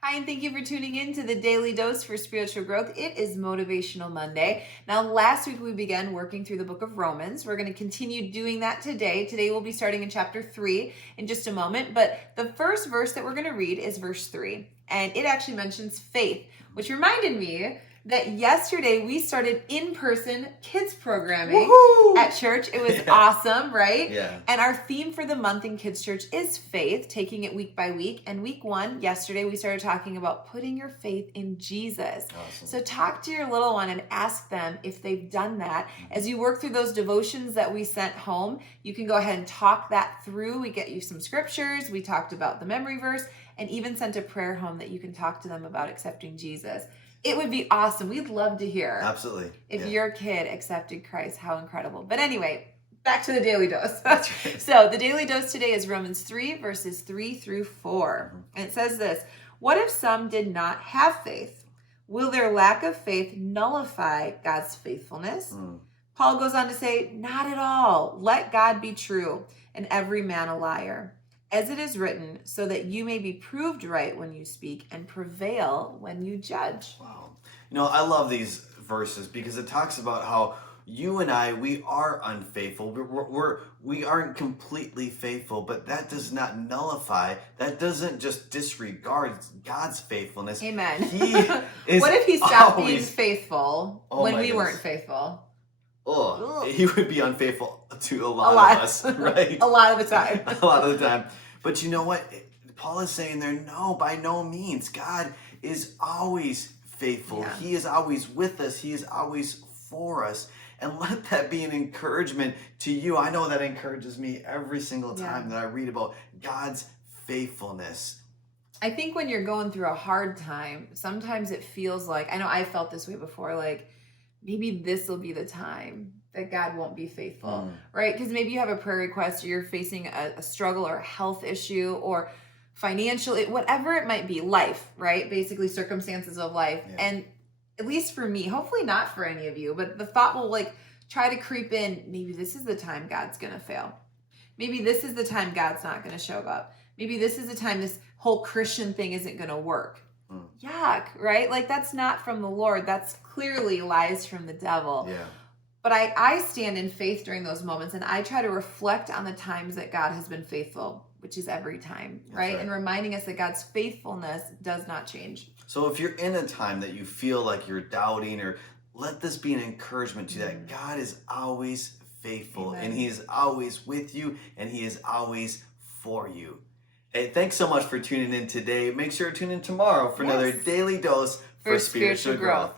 Hi, and thank you for tuning in to the Daily Dose for Spiritual Growth. It is Motivational Monday. Now, last week we began working through the book of Romans. We're going to continue doing that today. Today we'll be starting in chapter 3 in just a moment. But the first verse that we're going to read is verse 3. And it actually mentions faith, which reminded me that yesterday we started in-person kids programming at church. It was awesome, right? Yeah. And our theme for the month in Kids Church is faith, taking it week by week. And week 1, yesterday, we started talking about putting your faith in Jesus. Awesome. So talk to your little one and ask them if they've done that. As you work through those devotions that we sent home, you can go ahead and talk that through. We get you some scriptures. We talked about the memory verse and even sent a prayer home that you can talk to them about accepting Jesus. It would be awesome. We'd love to hear. Absolutely. If your kid accepted Christ, how incredible. But anyway, back to the Daily Dose. That's right. So the Daily Dose today is Romans 3, verses 3 through 4. And it says this: what if some did not have faith? Will their lack of faith nullify God's faithfulness? Paul goes on to say, not at all. Let God be true and every man a liar. As it is written, so that you may be proved right when you speak and prevail when you judge. Wow. I love these verses because it talks about how you and I, we are unfaithful. We aren't completely faithful, but that does not nullify, that doesn't just disregard God's faithfulness. Amen. He is What if he stopped being always faithful Oh when my we goodness. weren't faithful? He would be unfaithful to a lot of us, right? A lot of the time. A lot of the time. But you know what? Paul is saying there, no, by no means. God is always faithful. Yeah. He is always with us. He is always for us. And let that be an encouragement to you. I know that encourages me every single time that I read about God's faithfulness. I think when you're going through a hard time, sometimes it feels like, I know I felt this way before, like maybe this will be the time that God won't be faithful, right? Because maybe you have a prayer request or you're facing a struggle or a health issue or financial, whatever it might be, life, right? Basically circumstances of life. Yeah. And at least for me, hopefully not for any of you, but the thought will try to creep in, maybe this is the time God's going to fail. Maybe this is the time God's not going to show up. Maybe this is the time this whole Christian thing isn't going to work. Yuck, right? Like that's not from the Lord. That's clearly lies from the devil. Yeah. But I stand in faith during those moments and I try to reflect on the times that God has been faithful, which is every time, right? And reminding us that God's faithfulness does not change. So if you're in a time that you feel like you're doubting, or let this be an encouragement to you that God is always faithful. Amen. And he is always with you and he is always for you. Hey, thanks so much for tuning in today. Make sure to tune in tomorrow for another Daily Dose for spiritual growth.